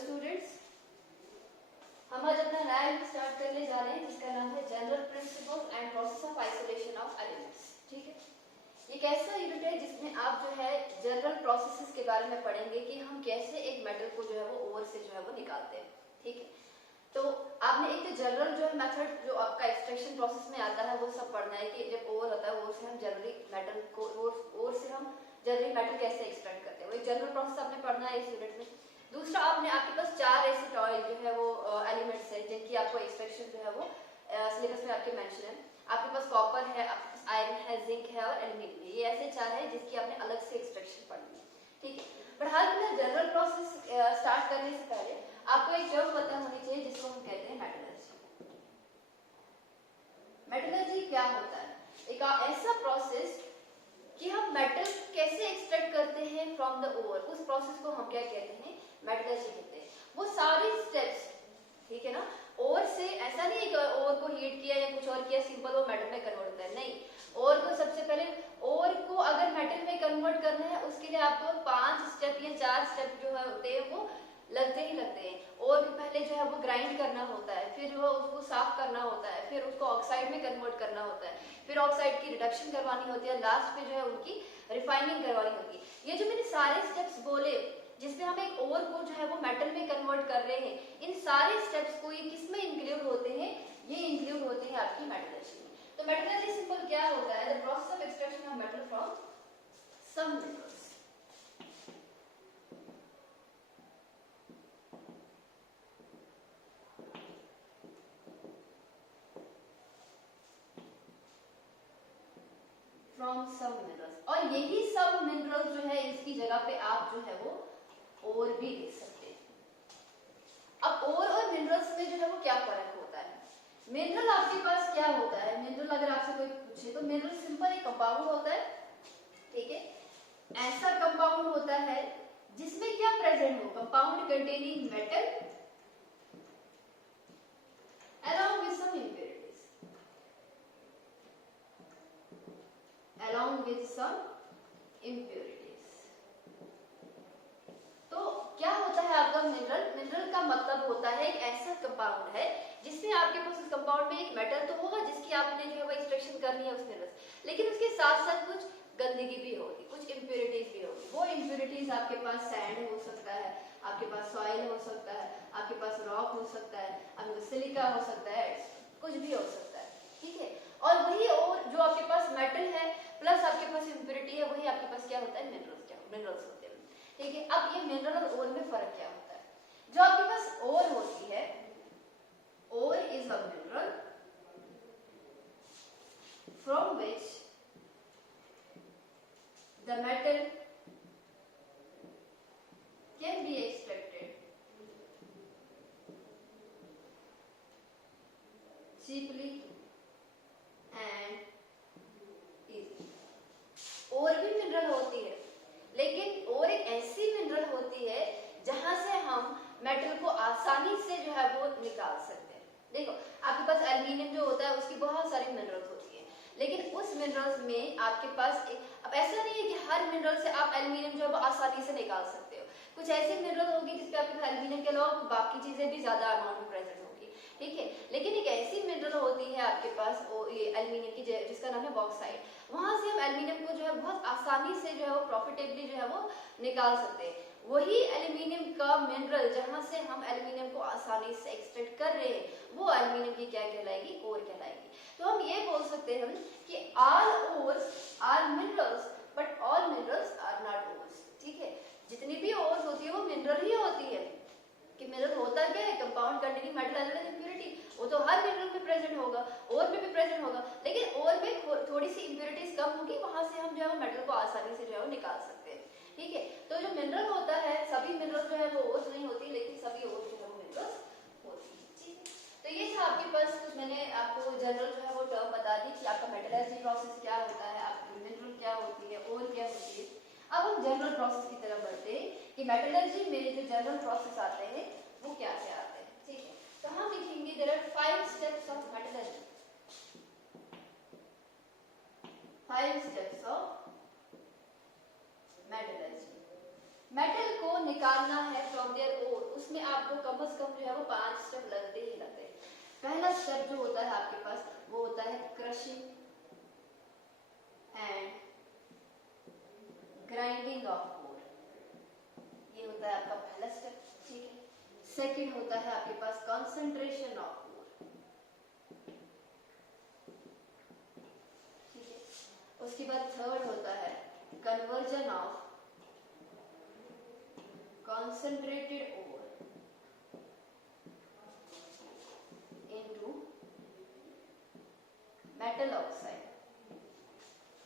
Students, हम आज अपना नया यूनिट स्टार्ट करने जा रहे हैं जिसका नाम है general principles and process of isolation of elements. ठीक है, ये एक ऐसा यूनिट है जिसमें आप जो है जनरल प्रोसेसेस के बारे में पढ़ेंगे कि हम कैसे एक मेटल को जो है वो ओवर से जो है वो निकालते हैं। ठीक है, तो आपने एक तो जनरल जो है मेथड जो आपका एक्सट्रैक्शन प्रोसेस में आता है वो सब पढ़ना है कि जब ओवर होता है ओवर से हम जनरली मेटल को ओवर से हम जनरली मेटल कैसे एक्सट्रैक्ट करते हैं, वो एक जनरल प्रोसेस आपने पढ़ना है इस यूनिट में। दूसरा, आपके पास 4 ऐसे ऑयल जो है वो एलिमेंट्स है जिनकी आपको एक्सट्रैक्शन जो है वो सिलेबस में आपके मेंशन है। आपके पास कॉपर है, आपके पास आयरन है, जिंक है और एल्यूमिनियम है। ये ऐसे 4 है जिसकी आपने अलग से एक्सट्रैक्शन पढ़नी है। ठीक है, पर हाल में जनरल प्रोसेस स्टार्ट करने से पहले आपको एक टर्म पता होनी चाहिए जिसको हम कहते हैं मेटलर्जी। मेटलर्जी क्या होता है? एक ऐसा प्रोसेस कि हम मेटल कैसे एक्सट्रैक्ट करते हैं फ्रॉम द ओर, उस प्रोसेस को हम क्या कहते हैं? मेटलर्जी कहते हैं। वो सारी स्टेप्स, ठीक है ना, ओर से ऐसा नहीं है कि ओर को हीट किया या कुछ और किया सिंपल वो मेटल में कन्वर्ट होता है, नहीं। ओर को सबसे पहले ओर को अगर मेटल में कन्वर्ट करना है उसके लिए आपको 5 स्टेप या 4 स्टेप जो है होते हैं वो लगते हैं। और पहले जो है वो ग्राइंड करना होता है, फिर वो उसको साफ करना होता है, फिर उसको ऑक्साइड में कन्वर्ट करना होता है, फिर ऑक्साइड की रिडक्शन करवानी होती है, लास्ट पे जो है उनकी रिफाइनिंग करवानी होती है। ये जो मैंने सारे स्टेप्स बोले जिसमें हम एक ओर को जो है वो मेटल में कन्वर्ट कर रहे हैं, इन सारे स्टेप्स को ये किस में इंक्लूड होते हैं? ये इंक्लूड होते हैं आपकी मेटलर्जी में। तो मेटलर्जी सिंपल क्या होता है? The process of extraction of metal from some minerals. From सब मिनरल्स, और यही सब मिनरल्स जो है इसकी जगह पे आप जो है वो और भी लिख सकते हैं। अब और मिनरल्स में जो है वो क्या फर्क होता है? मिनरल आपके पास क्या होता है? मिनरल अगर आपसे कोई पूछे तो मिनरल सिंपल एक कंपाउंड होता है। ठीक है, ऐसा कंपाउंड होता है जिसमें क्या प्रेजेंट हो? Compound containing metal along with some impurities, along with some impurities। तो क्या होता है आपका मिनरल? मिनरल का मतलब होता है एक ऐसा कंपाउंड है जिसमें आपके पास उस कंपाउंड में एक मेटल तो होगा जिसकी आपने जो है वो एक्सट्रैक्शन करनी है उस मिनरल से, लेकिन उसके साथ साथ कुछ गंदगी भी होगी, कुछ इंप्योरिटीज भी होगी। वो इंप्योरिटीज आपके पास सैंड हो सकता है, आपके पास सॉइल हो सकता है, आपके पास रॉक हो सकता है, आपके पास सिलिका हो सकता है, कुछ भी हो सकता है। ठीक है, और वही और जो आपके पास मेटल है प्लस आपके पास इंप्योरिटी है, वही आपके पास क्या होता है? मिनरल्स होते हैं। ठीक है, अब ये मिनरल और ओर में फर्क क्या होता है? जो आपके पास ओर होती है, ore is a mineral from which the metal can be extracted cheaply and easily। और भी मिनरल होती है, लेकिन और एक ऐसी मिनरल होती है जहां से हम मेटल को आसानी से जो है वो निकाल सकते हैं। देखो, आपके पास एल्यूमिनियम जो होता है उसकी बहुत सारी मिनरल्स होती है, लेकिन उस मिनरल्स में आपके पास अब ऐसा नहीं है कि हर मिनरल से आप एल्यूमिनियम जो है वो आसानी से निकाल सकते हो। कुछ ऐसे मिनरल होगी जिसपे आपके पास एल्यूमिनियम के अलावा बाकी चीजें भी ज्यादा अमाउंट में प्रेजेंट होगी। ठीक है, लेकिन एक ऐसी मिनरल होती है आपके पास ये एल्यूमिनियम की जिसका नाम है बॉक्साइट। वहां से हम एल्यूमिनियम को जो है बहुत आसानी से जो है वो प्रॉफिटेबली जो है वो निकाल सकते हैं। वही एल्यूमिनियम का मिनरल जहां से हम एल्यूमिनियम को आसानी से एक्सट्रैक्ट कर रहे हैं, वो एल्यूमिनियम की क्या कहलाएगी? ओर कहलाएगी। तो हम ये बोल सकते हैं कि all ores are minerals but all minerals are not ores। ठीक है, जितनी भी ores होती है वो मिनरल ही होती है। कि मिनरल होता क्या है? Compound containing metal and impurity. वो तो हर मिनरल में प्रेजेंट होगा, ओर में भी प्रेजेंट होगा, लेकिन ओर में थोड़ी सी इंप्योरिटीज कम होगी, वहां से हम जो है मेटल को आसानी से जो है वो निकाल सकते हैं। ठीक है, तो जो मिनरल होता है, सभी मिनरल जो है वो ओर्स नहीं होती, लेकिन सभी ओर्स जो है वो मिनरल्स होती है। ठीक है, तो ये था आपके पास कुछ मैंने आपको जनरल जो है वो टर्म बता दी कि आपका मेटलर्जी प्रोसेस क्या होता है, आपकी मिनरल क्या होती है, और क्या होती है। अब हम जनरल प्रोसेस की तरफ बढ़ते हैं कि मेटलर्जी में जो जनरल प्रोसेस आते हैं वो क्या क्या आते हैं। ठीक है, तो हम लिखेंगे there are 5 steps of metallurgy. 5 steps of metallurgy. Metal को निकालना है फ्रॉम देयर ओर, उसमें आपको कम से कम जो है वो 5 स्टेप लगते ही लगते हैं। पहला स्टेप जो होता है आपके पास वो होता है crushing and grinding of ore, ये होता है आपका पहला स्टेप, ठीक है। सेकंड होता है आपके पास कंसंट्रेशन ऑफ ओर, ठीक है। उसके बाद थर्ड होता है conversion of concentrated ore into metal oxide.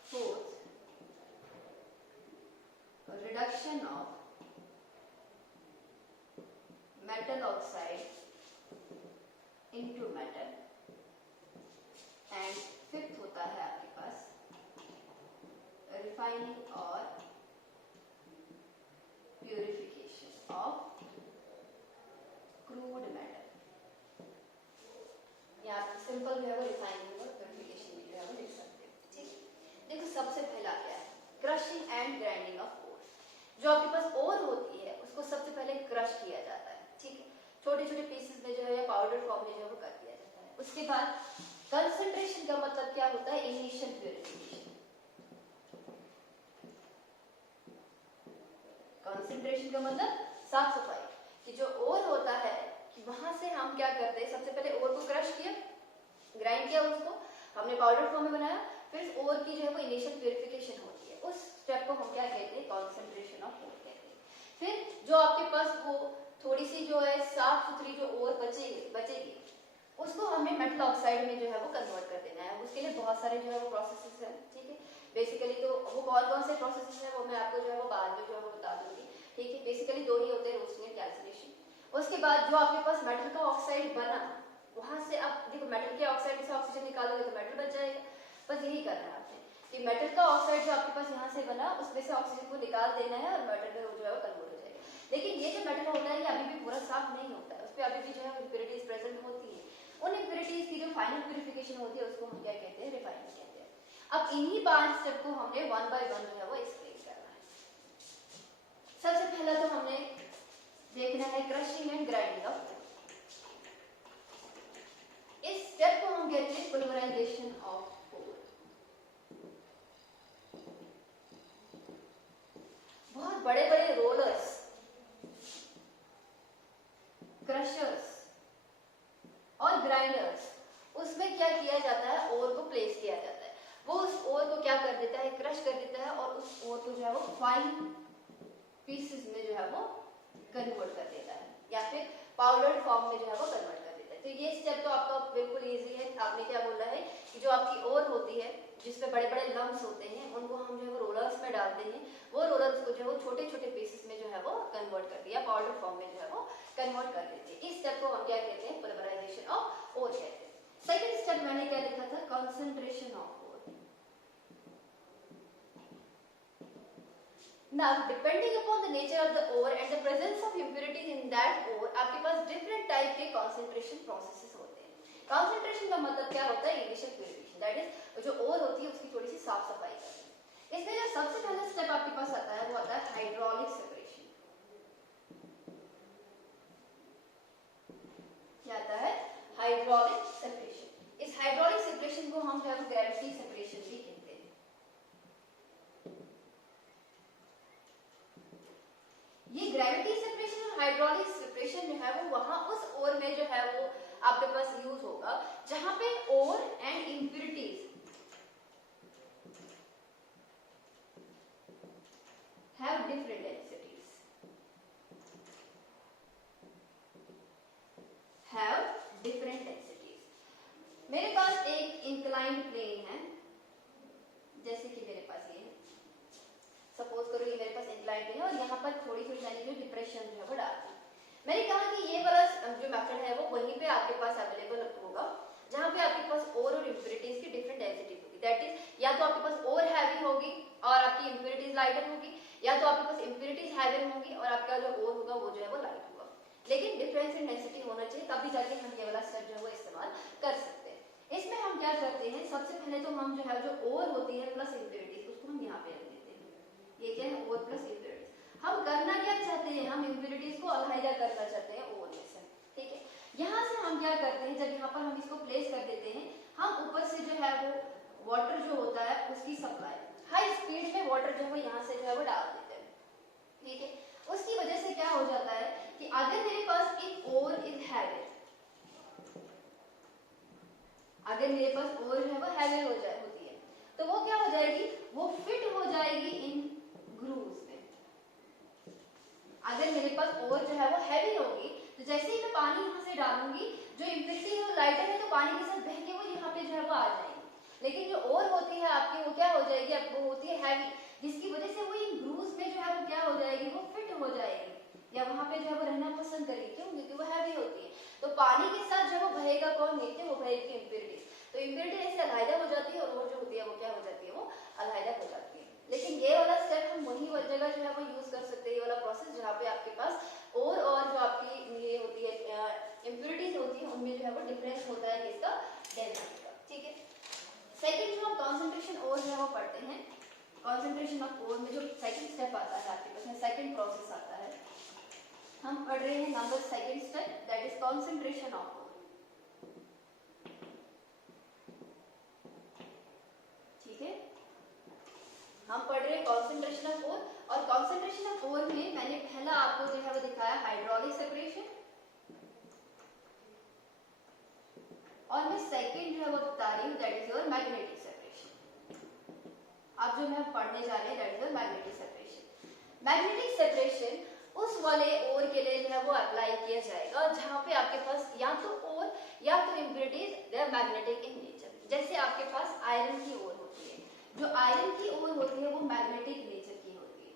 Fourth, reduction of metal oxide into metal. And fifth होता है आपके पास refining और purification of crude metal. या आप सिंपल जो है वो रिफाइनिंग और प्यूरिफिकेशन भी जो है वो लिख सकते हैं, ठीक है। देखो सबसे पहला क्या है, crushing and grinding of ore. जो आपके पास ओर होती है उसको सबसे पहले क्रश किया जाता है, ठीक है। छोटे छोटे पीसेस में जो है या पाउडर फॉर्म में जो है वो कर दिया जाता है। उसके बाद कंसंट्रेशन का मतलब क्या होता है, इनिशियल प्यूरिफिकेशन। कंसंट्रेशन का मतलब साफ सफाई, कि जो ओर होता है कि वहां से हम क्या करते हैं, सबसे पहले ओर को क्रश किया, ग्राइंड किया, उसको हमने पाउडर फॉर्म में बनाया, फिर ओर की जो है वो इनिशियल प्यूरिफिकेशन होती है। उस स्टेप को हम क्या कहते हैं, कंसंट्रेशन ऑफ ओर कहते हैं। फिर जो आपके पास वो थोड़ी सी जो है साफ सुथरी जो ओर बचेगी उसको हमें मेटल ऑक्साइड में जो है वो कन्वर्ट कर देना है। उसके लिए बहुत सारे जो है वो प्रोसेसेस हैं, ठीक है। बेसिकली तो वो कौन कौन से प्रोसेसेस हैं वो मैं आपको जो है वो बाद में जो है वो बता दूंगी, ठीक है। बेसिकली दो ही होते हैं, रोस्टिंग एंड कैल्सिनेशन। उसके बाद जो आपके पास मेटल का ऑक्साइड बना, वहां से आप देखो मेटल के ऑक्साइड से ऑक्सीजन निकालोगे तो मेटल बच जाएगा, बस यही करना है आपने कि मेटल का ऑक्साइड जो आपके पास यहाँ से बना उसमें से ऑक्सीजन को निकाल देना है और मेटल में जो है वो कन्वर्ट हो जाएगा। लेकिन ये जो मेटल होता है ये अभी भी पूरा साफ नहीं होता है, उस पर अभी भी जो है इम्प्योरिटीज प्रेजेंट होती है। उन इम्प्योरिटीज की जो फाइनल प्यूरिफिकेशन होती है उसको हम क्या कहते हैं, रिफाइनिंग कहते हैं। अब इन्हीं 5 स्टेप को हमने 1 बाय 1 जो है वो एक्सप्लेन करना है। सबसे पहला तो हमने देखना है crushing and grinding of ore. इस स्टेप को हम कहते हैं पुल्वराइजेशन ऑफ ओर। बहुत बड़े बड़े रोलर्स, क्रशर्स और ग्राइंडर्स, उसमें क्या किया जाता है, ओर को प्लेस किया जाता है। वो उस ओर को क्या कर देता है, क्रश कर देता है और उस ओर को जो है वो फाइन पीसेस में जो है वो कन्वर्ट कर देता है या फिर पाउडर फॉर्म में जो है वो कन्वर्ट कर देता है। तो ये स्टेप तो आपका बिल्कुल इजी है। आपने क्या बोला है कि जो आपकी ओर होती है जिसमें बड़े बड़े लम्स होते हैं उनको हम जो है वो रोलर्स में डालते हैं, वो रोलर्स को जो है वो छोटे छोटे पीसेस में जो है वो कन्वर्ट कर दिया, पाउडर फॉर्म में जो है वो कन्वर्ट कर देती है। इस स्टेप को हम क्या कहते हैं, पोलिमराइजेशन ऑफ ओर कहते हैं। सेकंड स्टेप मैंने क्या लिखा था, concentration of ore. Now, depending upon the nature of the ore and the presence of impurities in that ore, आपके पास different type के concentration processes होते हैं। Concentration का मतलब क्या होता है, initial purification, that is जो ore होती है उसकी थोड़ी सी साफ सफाई करना। इसमें जो सबसे पहला स्टेप आपके पास आता है वो आता है हाइड्रोलिक सेपरेशन। क्या आता है, हाइड्रोलिक सेपरेशन। इस हाइड्रोलिक सेपरेशन को हम जो है ग्रेविटी सेपरेशन भी कहते हैं। ये ग्रेविटी सेपरेशन और हाइड्रोलिक सेपरेशन जो है वो वहां उस ओर में जो है वो आपके पास यूज होगा जहां पे ore and impurities have different densities, मेरे पास एक इंक्लाइंड प्लेन है, जैसे कि मेरे पास ये है, सपोज करो ये मेरे पास इंक्लाइंड प्लेन है और यहाँ पर थोड़ी थोड़ी मैंने जो डिप्रेशन जो है वो डाल दी। मैंने कहा कि ये वाला जो मेथड है वो वहीं पे आपके पास अवेलेबल होगा जहाँ पे आपके पास ओर और इम्प्यूरिटीज की डिफरेंट डेंसिटी होगी। दैट इज या तो आपके पास ओर हैवी होगी और आपकी इम्प्यूरिटीज लाइटर होगी, या तो आपके पास इम्प्यूरिटीज हैवी होंगी और आपका जो ओर होगा वो जो है वो लाइट होगा। लेकिन डिफरेंस इन डेंसिटी होना चाहिए, तभी जाके हम ये वाला स्टेप जो है वो इस्तेमाल कर सकते हैं। इसमें हम क्या करते हैं, सबसे पहले तो हम जो है जो ओर होती है प्लस इम्प्यूरिटीज उसको हम यहाँ पे रख देते हैं। ये क्या है, ओर प्लस इम्प्यूरिटीज। हम करना क्या चाहते इसको अलहदा करना चाहते हैं ओर में से, ठीक है। यहाँ से हम क्या करते हैं, जब यहाँ पर हम इसको प्लेस कर देते हैं, हम ऊपर से जो है वो वाटर जो होता है उसकी सप्लाई हाई स्पीड में वाटर जो है यहाँ से जो है वो डाल देते हैं, ठीक है। उसकी वजह से क्या हो जाता है कि अगर मेरे पास एक ओर इज हैवी, अगर मेरे पास ओर जो है वो हैवी होती है तो वो क्या हो जाएगी, वो फिट हो जाएगी इन ग्रूव्स में। अगर मेरे पास ओर जो है वो हैवी होगी तो जैसे ही मैं पानी यहाँ से डालूंगी, जो इम्प्योरिटी है वो लाइटर है तो पानी के साथ बह के वो यहाँ पे जो है वो आ जाएगी। लेकिन जो ओर होती है आपकी वो क्या हो जाएगी, आपको होती है हैवी, जिसकी वजह से वो इन ग्रूव्स में जो है वो क्या हो जाएगी, वो फिट हो जाएगी या वहां पे जो है वो रहना पसंद करेगी। क्यों? क्योंकि वो हैवी होती है। तो पानी के साथ जो है वो बहेगा कौन, नीचे, वो बहेगी इम्प्योरिटी। तो इम्प्योरिटी ऐसे अलहदा हो जाती है और वो जो होती है वो क्या हो जाती है, वो अलहदा हो जाती है। लेकिन ये वाला स्टेप हम वही वाली जगह जो है वो यूज कर सकते हैं, ये वाला प्रोसेस जहाँ पे आपके पास और जो आपकी ये होती है इम्प्योरिटीज होती है उनमें जो है वो डिफरेंस होता है इसका डेंसिटी का, ठीक है। सेकंड जो हम कंसंट्रेशन और जो है वो पढ़ते हैं, कंसंट्रेशन ऑफ ओर में जो सेकंड स्टेप आता है आपके पास में, सेकंड प्रोसेस आता है, हम पढ़ रहे हैं number second step, that is concentration of ore, ठीक है। हम पढ़ रहे हैं कंसंट्रेशन ऑफ ओर, और कंसंट्रेशन ऑफ ओर में मैंने पहला आपको जो है वो दिखाया हाइड्रोलिक सेपरेशन, और मैं सेकंड जो है वो बता रही हूँ that is your magnetic separation. अब जो मैं पढ़ने जा रहे हैं that is your magnetic separation. Magnetic separation उस वाले ओर के लिए जो है वो अप्लाई किया जाएगा जहां पे आपके पास या तो ओर या तो impurities they are magnetic in nature. जैसे आपके पास आयरन की ओर होती है, जो आयरन की ओर होती है वो मैग्नेटिक नेचर की होती है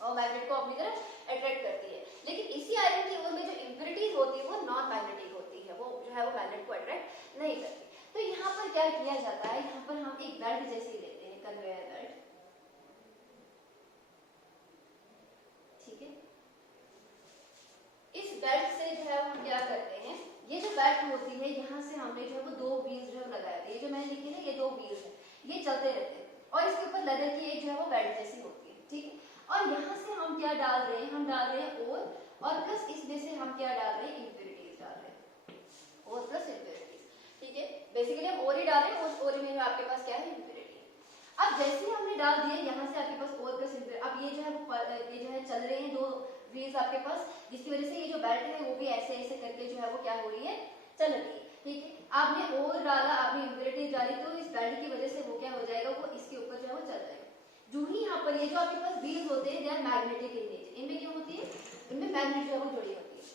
और मैग्नेट को अपनी तरफ अट्रैक्ट करती है। लेकिन इसी आयरन की ओर में जो इम्प्योरिटीज होती है वो नॉन मैग्नेटिक होती है, वो जो है वो मैग्नेट को अट्रैक्ट नहीं करती। तो यहाँ पर क्या किया जाता है, यहाँ पर हम एक बेल्ट जैसे लेते हैं, कन्वेयर बेल्ट, ठीक है। इस बेल्ट से जो है हम क्या करते हैं, ये जो बेल्ट होती है यहाँ से हमने जो है वो दो व्हील्स जो लगाए थे, ये जो मैंने लिखी ना ये दो व्हील्स है, ये चलते रहते हैं और इसके ऊपर लेदर की एक जो है वो बेल्ट जैसी होती है, ठीक है। और यहाँ से हम क्या डाल रहे हैं, हम डाल रहे हैं और प्लस इसमें से हम क्या डाल रहे हैं, इम्प्योरिटीज डाल रहे हैं, और प्लस इम्प्योरिटीज, ठीक है। बेसिकली हम और ही डाल रहे हैं, उस और में जो आपके पास क्या है, इम्प्योरिटी। अब जैसे ही हमने डाल दिया यहाँ से आपके पास और प्लस इम्प्योरिटी, अब ये जो है वो ये जो है चल रहे हैं दो व्हील्स आपके पास, जिसकी वजह से ये जो बेल्ट है वो भी ऐसे ऐसे करके जो है वो क्या हो रही है, चल रही है, ठीक है। आपने और डाला, आपने इम्प्योरिटीज डाली, तो इस बेल्ट की वजह से वो क्या हो जाएगा, वो इसके ऊपर जो है वो चल जाएगा। जो ही यहाँ पर ये जो आपके पास व्हील्स होते हैं they are magnetic in nature, इनमें क्या होती है, इनमें मैग्नेट जो है वो जुड़ी होती है।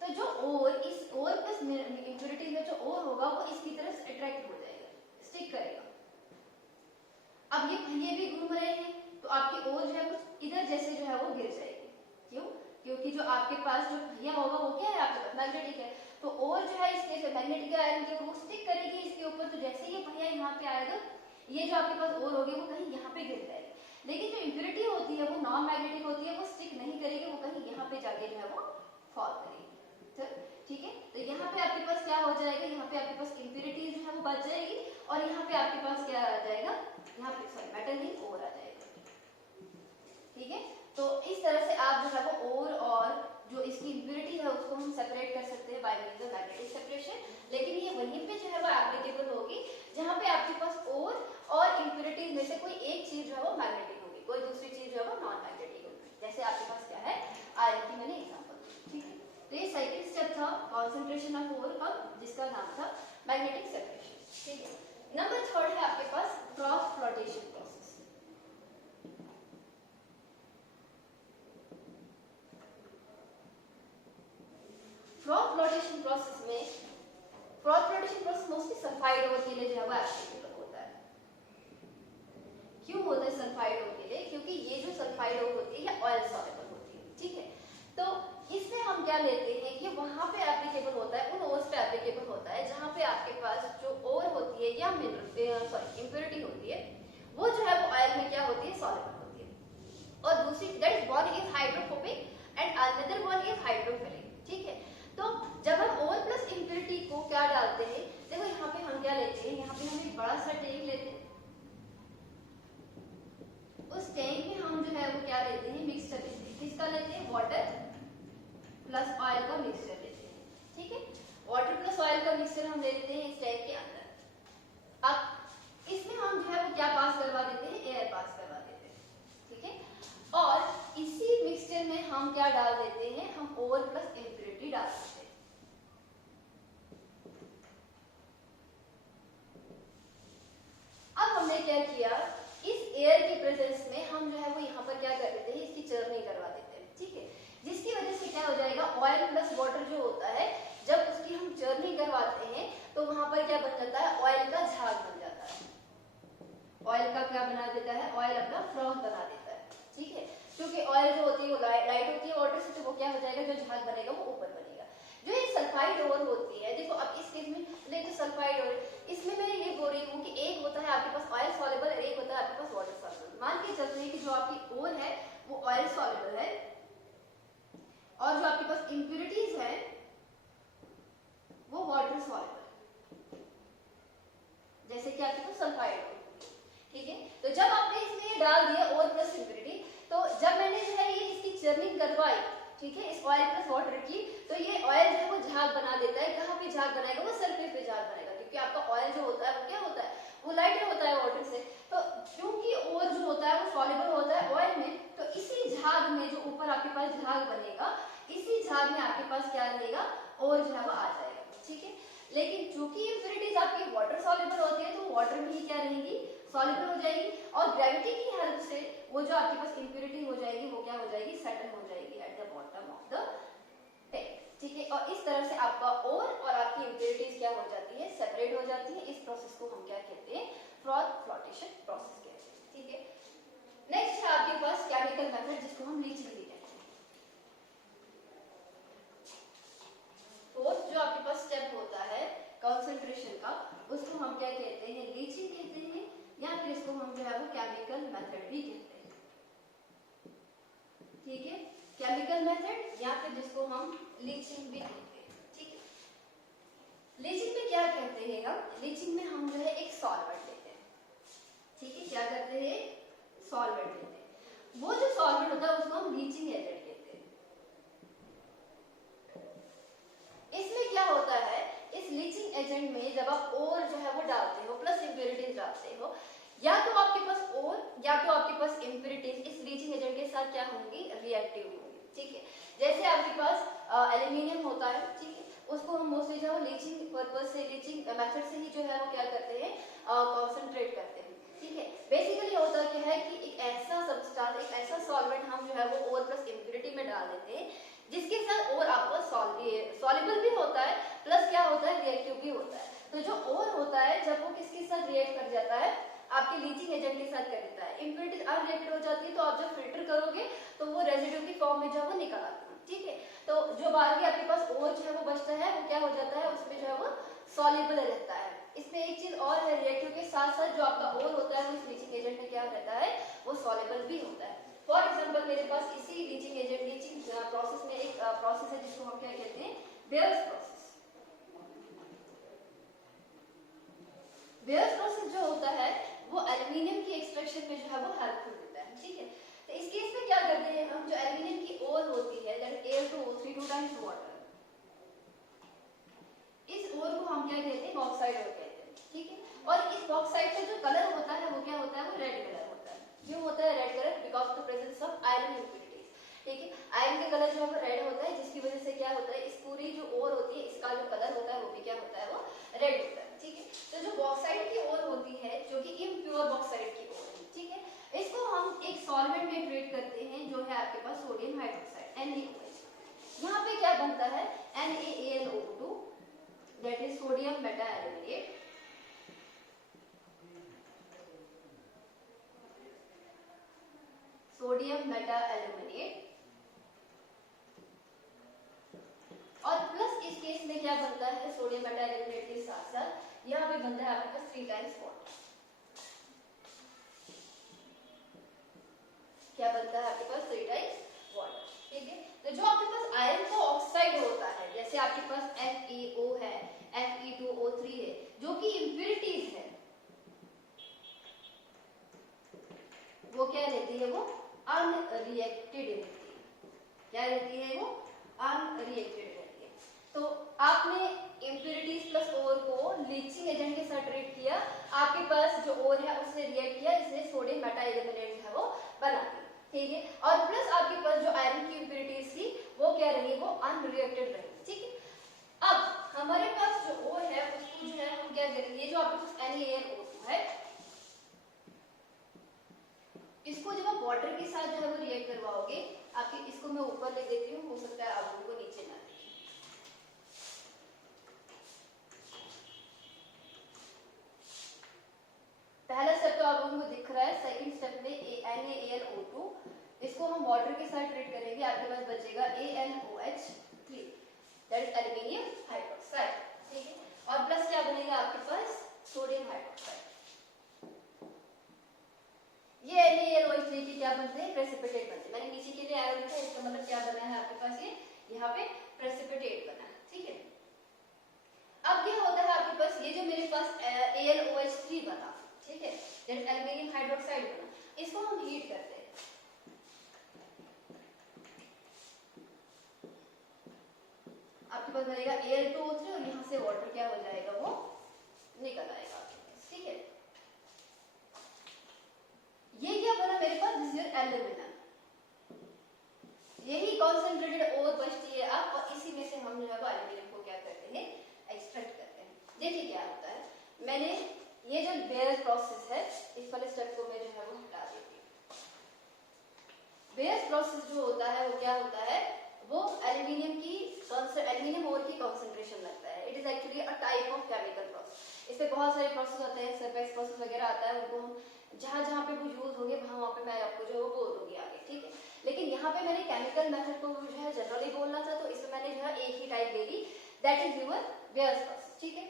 तो जो और इस और प्लस इम्प्योरिटी में जो और होगा वो इसकी तरफ अट्रैक्ट हो जाएगा, स्टिक करेगा। अब ये पहिए भी घूम रहे हैं तो आपकी और जो है कुछ इधर जैसे जो है वो गिर जाएगी। क्यों? क्योंकि जो आपके पास जो पहिया होगा वो क्या है, आपके पास मैग्नेटिक है, तो और जो है इसके मैग्नेटिक आयरन के वो स्टिक करेगी इसके ऊपर, तो जैसे ये पहिया यहाँ पे आएगा, ये जो आपके पास और होगी वो कहीं यहाँ पे गिर जाएगी। लेकिन जो इम्प्योरिटी होती है वो नॉन मैग्नेटिक होती है, वो स्टिक नहीं करेगी, वो कहीं यहाँ पे जाके जो है वो फॉल करेगी, ठीक है। तो यहाँ पे आपके पास क्या हो जाएगा, यहाँ पे आपके पास इम्प्योरिटी जो है वो बच जाएगी और यहाँ पे आपके पास क्या आ जाएगा, यहाँ पे सॉरी मेटल ही और आ जाएगा, ठीक है। तो इस तरह से आप जो है वो और जो इसकी इम्प्योरिटी है उसको हम सेपरेट कर सकते हैं by means of magnetic separation. लेकिन ये वहीं पे जो है वो एप्लीकेबल होगी जहाँ पे आपके पास और इम्प्योरिटीज में से कोई एक चीज जो है वो मैग्नेटिक होगी, कोई दूसरी चीज जो है वो नॉन मैग्नेटिक होगी। जैसे आपके पास क्या है, आयरन की मैंने एग्जांपल दी, ठीक है। तो ये सेकंड स्टेप था कंसंट्रेशन ऑफ ओर का, जिसका नाम था मैग्नेटिक सेपरेशन, ठीक है। नंबर थर्ड है आपके पास cross flotation process. Cross flotation process mostly sulphide ore के लिए जो है वो एप्लीकेबल होता है। क्यों होता है सल्फाइड ओर के लिए? क्योंकि ये जो सल्फाइड ओर होती है ये ऑयल सॉल्युबल होती है, ठीक है। तो इसमें हम क्या लेते हैं, ये वहां पे एप्लीकेबल होता है, उन ओर्स पे एप्लीकेबल होता है जहां पे आपके पास जो ओर होती है या इम्प्योरिटी होती है वो जो है वो ऑयल में क्या होती है, सॉल्युबल होती है। और दूसरी that one is hydrophobic and another one is hydrophilic, ठीक है। तो जब हम ओर प्लस इम्प्योरिटी को क्या डालते हैं, देखो यहाँ पे हम क्या लेते हैं, यहाँ पे हम एक बड़ा सा टैंक लेते हैं, उस टैंक में हम जो है वो क्या लेते हैं, मिक्सचर लेते हैं। किसका लेते हैं? वाटर प्लस ऑयल का मिक्सचर लेते हैं, ठीक है। वाटर प्लस ऑयल का मिक्सचर हम ले लेते हैं इस टैंक के अंदर। अब इसमें हम जो है वो क्या पास करवा देते हैं, एयर पास करवा देते हैं, ठीक है। और इसी मिक्सचर में हम क्या डाल देते हैं, हम ओवर प्लस इम्प्योरिटी डाल देते हैं। अब हमने क्या किया, इस एयर की प्रेजेंस में हम जो है वो यहाँ पर क्या कर देते हैं, इसकी चर्निंग करवा देते हैं, ठीक है। जिसकी वजह से क्या हो जाएगा, ऑयल प्लस वाटर जो होता है, जब उसकी हम चर्निंग करवाते हैं तो वहां पर क्या बन जाता है, ऑयल का झाग बन जाता है। ऑयल का क्या बना देता है, ऑयल अपना फ्रॉथ बना देता है, ठीक है। क्योंकि ऑयल जो होती है वो लाइट होती है वाटर से, तो वो क्या हो जाएगा, जो झाग बनेगा वो ऊपर बनेगा। जो ये सल्फाइड ओर होती है, देखो अब इस केस में देखो सल्फाइड ओर, इसमें मैं ये बोल रही हूँ कि एक होता है आपके पास ऑयल सॉल्युबल और एक होता है आपके पास वाटर सॉल्युबल। मान के चलते हैं कि जो आपकी ओर है वो ऑयल सॉल्युबल है और जो आपके पास इंप्यूरिटीज है वो वाटर सॉल्युबल, जैसे कि आपके पास सल्फाइड ओर, ठीक है। तो जब आपने इसमें ये डाल दिया ओर प्लस इंप्यूरिटी, तो जब मैंने जो है ये इसकी चर्निंग करवाई, ठीक है, इस ऑयल प्लस वाटर की, तो ये ऑयल जो है वो झाग बना देता है। कहाँ पे झाग बनाएगा, वो सरफेस पे झाग बनाएगा, क्योंकि आपका ऑयल जो होता है वो क्या होता है, वो लाइटर होता है वाटर से। तो क्योंकि ओर जो होता है वो सॉल्युबल होता है ऑयल में, तो इसी झाग में जो ऊपर आपके पास झाग बनेगा, इसी झाग में आपके पास क्या रहेगा, ओर जो है वो आ जाएगा, ठीक है। लेकिन चूंकि इंप्यूरिटीज आपकी वाटर सॉल्युबल होती है, तो वाटर में ही क्या रहेंगी, सॉल्युबल हो जाएगी, और ग्रेविटी की हेल्प से वो जो आपके पास इंप्यूरिटी हो जाएगी वो क्या हो जाएगी, सेटल हो जाएगी at the bottom of the tank, ठीक है। और इस तरह से आपका ओर और आपकी इंप्यूरिटीज क्या हो जाती है, सेपरेट हो जाती है। इस प्रोसेस को हम क्या कहते हैं, फ्रॉथ फ्लोटेशन प्रोसेस कहते हैं, ठीक है। नेक्स्ट है आपके पास केमिकल मेथड, जिसको हम लीचिंग भी कहते हैं। फोर्थ जो आपके पास स्टेप होता है कंसंट्रेशन का, उसको हम क्या कहते हैं, लीचिंग कहते हैं, या फिर इसको हम जो है वो केमिकल मेथड भी कहते हैं, ठीक है। केमिकल मेथड या फिर जिसको हम लीचिंग भी कहते हैं, ठीक है। लीचिंग में क्या करते हैं हम, लीचिंग में हम जो है एक सॉल्वेंट लेते हैं, ठीक है। क्या करते हैं, सॉल्वेंट लेते हैं। वो जो सॉल्वेंट होता है उसको हम लीचिंग एजेंट कहते हैं। इसमें क्या होता है, इस लीचिंग एजेंट में जब आप ओर जो है वो डालते हो प्लस इंप्यूरिटीज डालते हो, या तो आपके पास ओर या तो आपके पास इंप्यूरिटीज इस लीचिंग एजेंट के साथ क्या होंगी, रिएक्टिव होंगी, ठीक है। जैसे आपके पास एल्यूमिनियम होता है, ठीक है, उसको हम मोस्टली जो है लीचिंग पर्पस से, लीचिंग मेथड से ही जो है वो क्या करते हैं, कॉन्सेंट्रेट करते हैं, ठीक है। बेसिकली होता क्या है कि एक ऐसा सब्सटेंस, एक ऐसा सॉल्वेंट हम जो है वो ओर प्लस इंप्यूरिटी में डाल देते हैं, जिसके साथ और आपका सॉल्युबल भी होता है प्लस क्या होता है, रिएक्टिव भी होता है। तो जो और होता है जब वो किसके साथ रिएक्ट कर जाता है, आपके लीचिंग एजेंट के साथ कर देता है, इंप्यूरिटीज अनरिएक्टेड हो जाती है, तो आप जब फिल्टर करोगे तो वो रेजिड्यू की फॉर्म में जो है वो निकल आती है, ठीक है। तो जो बाकी आपके पास और जो है वो बचता है, वो क्या हो जाता है, उसमें जो है वो सॉल्युबल रहता है। इसमें एक चीज और है, रिएक्टिव के साथ साथ जो आपका और होता है वो इस लीचिंग एजेंट में क्या रहता है, वो सॉल्युबल भी होता है। फॉर एग्जाम्पल मेरे पास इसी लीचिंग एजेंट, लीचिंग प्रोसेस में एक प्रोसेस है जिसको हम क्या कहते हैं, बेयर्स प्रोसेस। बेयर्स प्रोसेस जो होता है वो एल्यूमिनियम की एक्सट्रैक्शन में जो है वो हेल्पफुल होता है, ठीक है। तो इस केस में क्या करते हैं हम, जो एल्यूमिनियम की ओर होती है, that is Al2O3 2 times water, इस ओर को हम क्या कहते हैं, बॉक्साइड ओर कहते हैं, ठीक है। और इस बॉक्साइड का जो कलर होता है वो क्या होता है, वो रेड कलर होता है। क्यों होता है red colour, because of the presence of iron impurities, ठीक है। आयरन का कलर जो है वो रेड होता है, जिसकी वजह से क्या होता है, इस पूरी जो ओर होती है इसका जो कलर होता है वो भी क्या होता है, वो रेड होता है, ठीक है। तो जो बॉक्साइड की ओर होती है, जो कि इम्प्योर बॉक्साइड की ओर है, ठीक है, इसको हम एक सॉल्वेंट में ट्रीट करते हैं, जो है आपके पास सोडियम हाइड्रोक्साइड NaOH। यहाँ पे क्या बनता है, NaAlO2, that is sodium meta aluminate, sodium Meta aluminate, और प्लस इस केस में क्या बनता है, सोडियम मेटा एल्यूमिनेट के साथ साथ यहाँ पे बनता है आपके पास 3 टाइम्स वाटर। क्या बनता है आपके पास, 3 टाइम्स वाटर, ठीक है। तो जो आपके पास आयरन का ऑक्साइड होता है, जैसे आपके पास FeO है, Fe2O3 है, जो कि इंप्यूरिटीज है, वो क्या रहती है, वो अनरिएक्टेड रहती है। क्या रहती है, वो अनरिएक्टेड रहती है। तो आपने इम्प्योरिटीज प्लस ओर को लीचिंग एजेंट के साथ ट्रीट किया, आपके पास जो ओर है उसने रिएक्ट किया, इसलिए सोडियम मेटा एल्यूमिनेट है वो बना दी, ठीक है। और प्लस आपके पास जो आयरन की इम्प्योरिटीज थी वो क्या रही, वो अनरिएक्टेड रही, ठीक है। अब हमारे पास जो ओर है उसको जो है हम क्या करेंगे, जो आपके पास NaLO2 है इसको जब आप वाटर के साथ जो है वो रिएक्ट करवाओगे, आपके इसको मैं ऊपर ले देती हूँ, हो सकता है आप उनको नीचे ना देखें। पहला स्टेप तो आप लोगों को दिख रहा है, सेकंड स्टेप में NaLO2 इसको हम वाटर के साथ ट्रीट करेंगे, आपके पास बचेगा AlOH3 that is aluminium hydroxide, ठीक है। और प्लस क्या बनेगा आपके पास, सोडियम हाइड्रोक्साइड। ये NaLOH3 के क्या बनते हैं, प्रेसिपिटेट बनते हैं। मैंने नीचे के लिए आया लिखा है, इसका मतलब क्या बना है आपके पास, ये यहाँ पे प्रेसिपिटेट बना है, ठीक है। अब क्या होता है आपके पास, ये जो मेरे पास AlOH3 बना, ठीक है, दैट एल्यूमिनियम हाइड्रोक्साइड बना, इसको हम हीट करते हैं। आपके पास बनेगा Al2O3 और यहाँ से वाटर क्या हो जाएगा, वो निकल आएगा, ठीक है। ये क्या बना मेरे पास, दिस इज एल्यूमिनियम। यही कॉन्सेंट्रेटेड और बचती है अब, और इसी में से हम जो है वो एल्यूमिनियम को क्या करते हैं, एक्सट्रैक्ट करते हैं। देखिए क्या होता है, मैंने ये जो बेयर प्रोसेस है इस वाले स्टेप को मैं जो है वो हटा देती हूँ। बेयर प्रोसेस जो होता है वो क्या होता है, वो एल्यूमिनियम ओर की कॉन्सेंट्रेशन लगता है। It is actually a type of chemical process. इसमें बहुत सारे प्रोसेस होते हैं, सरफेस प्रोसेस वगैरह आता है, उनको हम जहाँ जहाँ पे वो यूज होंगे वहाँ पे मैं आपको जो बोल दूंगी आगे, ठीक है। लेकिन यहाँ पे मैंने केमिकल मेथड को जो है जनरली बोलना था, तो इसमें मैंने जो है एक ही टाइप ले ली, that is your Bayer process, ठीक है।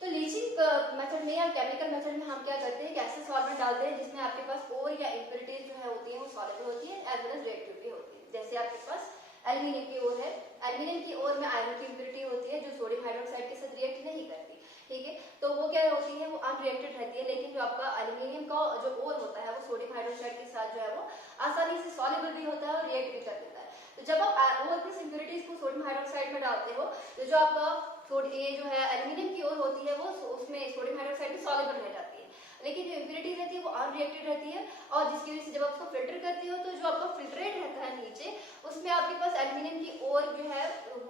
तो लीचिंग मेथड में या केमिकल मेथड में हम क्या करते हैं, एक ऐसा सॉल्वेंट डालते हैं जिसमें आपके पास ओर या इम्प्योरिटीज जो है होती है वो सॉल्युबल होती है, एज वेल एज रिएक्टिव भी होती है। जैसे आपके पास एल्यूमिनियम की ओर है, एल्यूमिनियम की ओर में आयरन की इम्प्योरिटी होती है जो सोडियम हाइड्रोक्साइड के साथ रिएक्ट नहीं करती, ठीक है। तो वो क्या होती है, वो अनरिएक्टेड रहती है। लेकिन जो आपका एल्यूमिनियम का जो ओर होता है वो सोडियम हाइड्रोक्साइड के साथ जो है वो आसानी से सॉल्युबल भी होता है और रिएक्ट भी कर देता है। तो जब आप ओर प्लस इम्प्योरिटीज को सोडियम हाइड्रोक्साइड में डालते हो, तो जो आपका ये जो है एल्यूमिनियम की ओर होती है वो उसमें सोडियम हाइड्रोक्साइड में सॉल्युबल रह जाती है, लेकिन जो इम्प्योरिटी रहती है वो अनरिएक्टेड रहती है। और जिसकी वजह से जब आप उसको फिल्टर करते हो, तो जो आपका फिल्ट्रेट रहता है नीचे, उसमें आपके पास एल्यूमिनियम की ओर जो है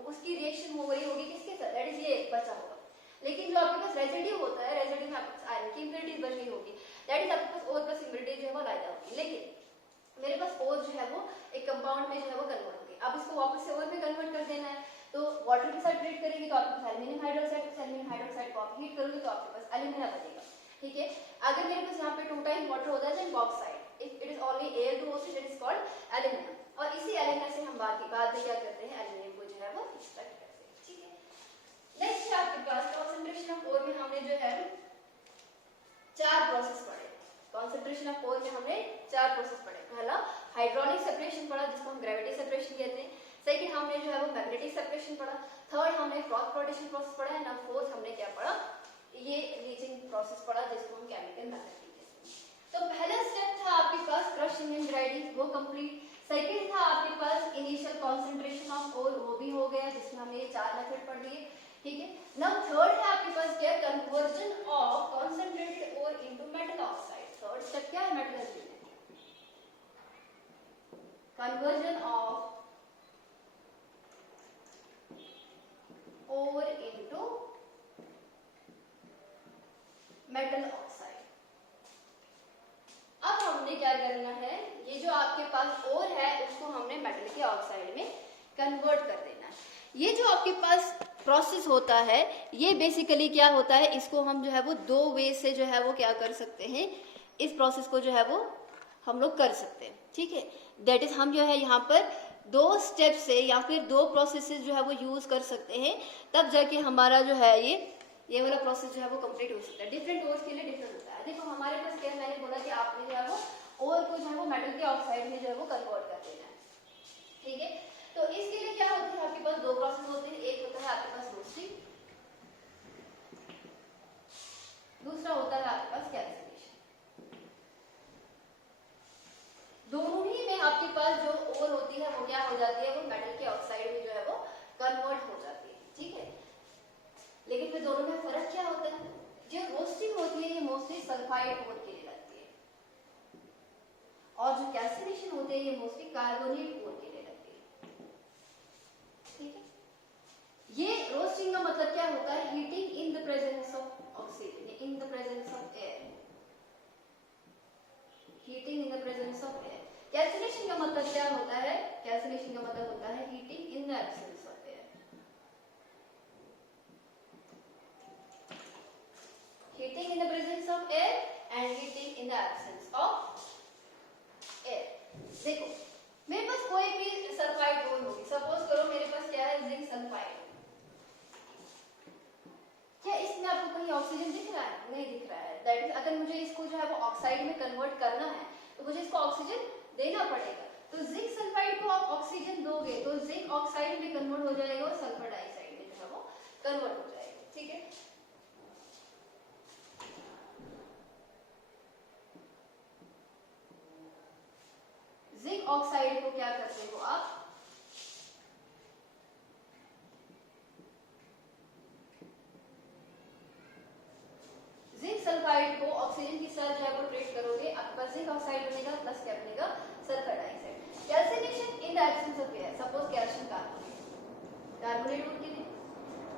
उसकी रिएक्शन हो रही होगी किसके साथ, दैट इज ये बचा होगा। लेकिन जो आपके पास रेजिड्यू होता है, रेजिड्यू में आपके पास आयरन की इम्प्योरिटीज बच गई होगी, दैट इज आपके पास ओर प्लस इम्प्योरिटी जो है वो लाया होगी। लेकिन मेरे पास ओर जो है वो एक कंपाउंड में जो है वो कन्वर्ट होगी। अब इसको वापस से ओर में कन्वर्ट कर देना है, तो वाटर के साथ ट्रीट करेंगे तो आपके पास एल्यूमिनियम हाइड्रोक्साइड को आप हीट करोगे तो आपके पास एल्यूमिना बनेगा, ठीक है। अगर मेरे पास यहाँ पे 2 टाइम वाटर होता है then bauxite, if it is only Al2O3 that is called alumina. और इसी एल्यूमिना से हम बाद में क्या करते हैं, एल्यूमिनियम को जो है वो एक्सट्रैक्ट करते हैं, ठीक है। नेक्स्ट है आपके पास कॉन्सेंट्रेशन ऑफ ओर में हमने जो है 4 प्रोसेस पढ़े। कॉन्सेंट्रेशन ऑफ ओर में हमने 4 प्रोसेस पढ़े। पहला हाइड्रोलिक सेपरेशन पढ़ा जिसको हम ग्रेविटी सेपरेशन कहते हैं। सेकंड हमने जो है वो मैग्नेटिक सेपरेशन पढ़ा। थर्ड हमने क्रॉस पोर्टेशन प्रोसेस पढ़ा है ना। फोर्थ हमने क्या पढ़ा, ये लीचिंग प्रोसेस पढ़ा जिसको हम केमिकल मेथड कहते हैं। तो पहला स्टेप था आपके पास क्रशिंग एंड ग्राइंडिंग, वो कंप्लीट। सेकंड था आपके पास इनिशियल कॉन्सेंट्रेशन ऑफ ओर, वो भी हो गया जिसमें हमने ये 4 मेथड पढ़ लिए, ठीक है। नाउ थर्ड है आपके पास क्या, conversion of concentrated ore into metal oxide. Third step क्या है, मेटलर्जी में conversion of ore into metal oxide. अब हमने क्या करना है, ये जो आपके पास ओर है उसको हमने मेटल के ऑक्साइड में कन्वर्ट कर देना है। ये जो आपके पास प्रोसेस होता है ये बेसिकली क्या होता है, इसको हम जो है वो 2 वे से जो है वो क्या कर सकते हैं, इस प्रोसेस को जो है वो हम लोग कर सकते हैं, ठीक है। दैट इज हम जो है यहाँ पर 2 स्टेप से या फिर 2 प्रोसेसेस जो है वो यूज कर सकते हैं, तब जाके हमारा जो है ये वाला प्रोसेस जो है वो कंप्लीट हो सकता है। डिफरेंट ओर्स के लिए डिफरेंट होता है। देखो हमारे पास क्या, मैंने बोला कि आपने जो है वो ओर को जो है वो मेटल के ऑक्साइड में जो है वो कन्वर्ट कर देना है, ठीक है। तो इसके लिए क्या होता है, आपके पास 2 प्रोसेस होते हैं। एक होता है आपके पास रोस्टिंग, दूसरा होता है आपके पास कैल्सिनेशन। दोनों ही में आपके पास जो ओर होती है वो क्या हो जाती है, वो मेटल के ऑक्साइड कन्वर्ट हो जाती है, ठीक है। लेकिन फिर दोनों में फर्क क्या होता है? जो रोस्टिंग होती है ये मोस्टली सल्फाइड ओर के लिए लगती है, और जो कैल्सिनेशन होती है ये मोस्टली कार्बोनेट ओर के लिए लगती है, ठीक है। ये रोस्टिंग का मतलब क्या होता है? Heating in the presence of oxygen, in the presence of air, heating in the presence of air. Calcination का मतलब क्या होता है? कैल्सिनेशन का मतलब होता है heating in the absence of air, heating in the presence of air and heating in the absence of air. देखो मेरे पास कोई भी सल्फाइड ओर होगी, सपोज करो मेरे पास क्या है, जिंक सल्फाइड। क्या इसमें आपको कहीं ऑक्सीजन दिख रहा है? नहीं दिख रहा है। दैट इज अगर मुझे इसको जो है वो ऑक्साइड में कन्वर्ट करना है तो मुझे इसको ऑक्सीजन देना पड़ेगा। तो जिंक सल्फाइड को आप ऑक्सीजन दोगे तो जिंक ऑक्साइड में कन्वर्ट हो जाएगा और सल्फर डाइऑक्साइड में जो है वो कन्वर्ट हो जाएगा, ठीक है। जिंक ऑक्साइड को क्या करते हो आप? जिंक सल्फाइड को ऑक्सीजन के साथ जो है वो ट्रीट करोगे, आपके पास जिंक ऑक्साइड बनेगा प्लस क्या बनेगा? Sulphur dioxide. Calcination in the absence of air, suppose calcium carbonate, carbonate होती है,